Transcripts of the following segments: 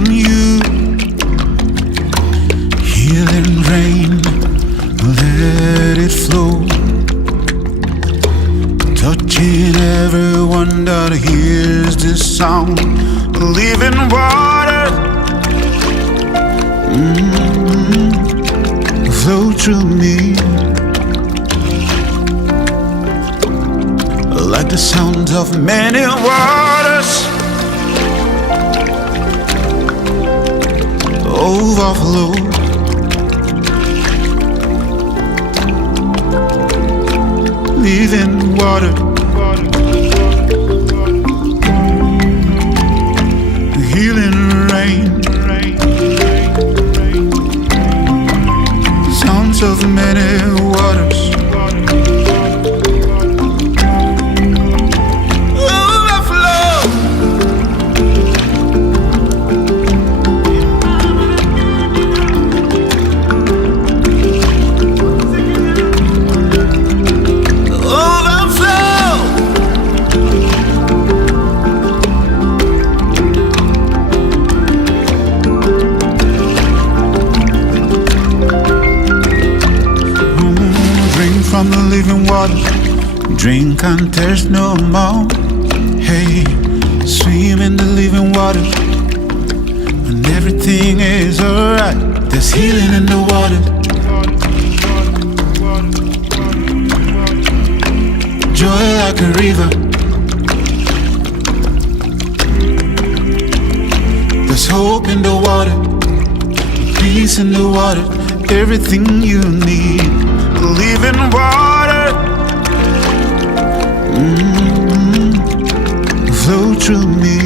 from you. Healing rain, let it flow, touching everyone that hears this sound. Living water, flow through me, like the sound of many waters, overflow. Living water, healing rain, sounds of many waters, overflow. From the living water, drink and thirst no more. Hey, swim in the living water, and everything is alright. There's healing in the water, joy like a river. There's hope in the water, peace in the water, everything you need. Living water, flow through me,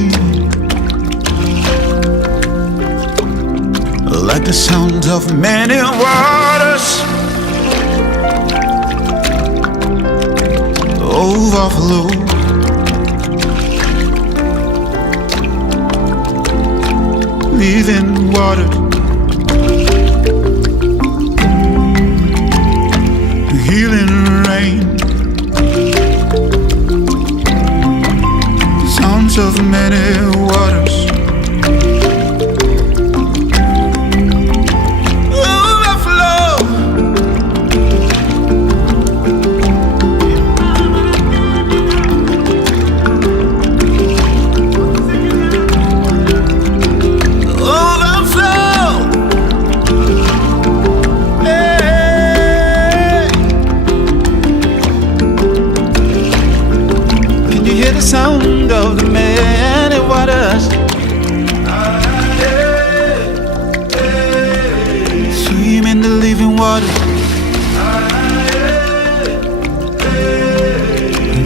like the sound of many waters, overflow. Living water, healing rain, sounds of many waters, overflow. Overflow. The sound of the many waters, swim in the living water.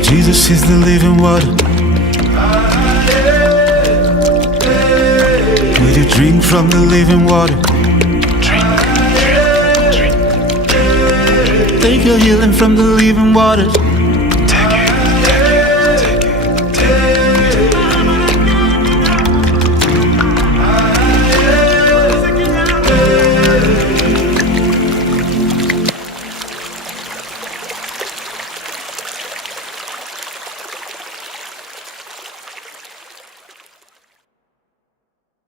Jesus is the living water. Will you drink from the living water? Take your healing from the living waters.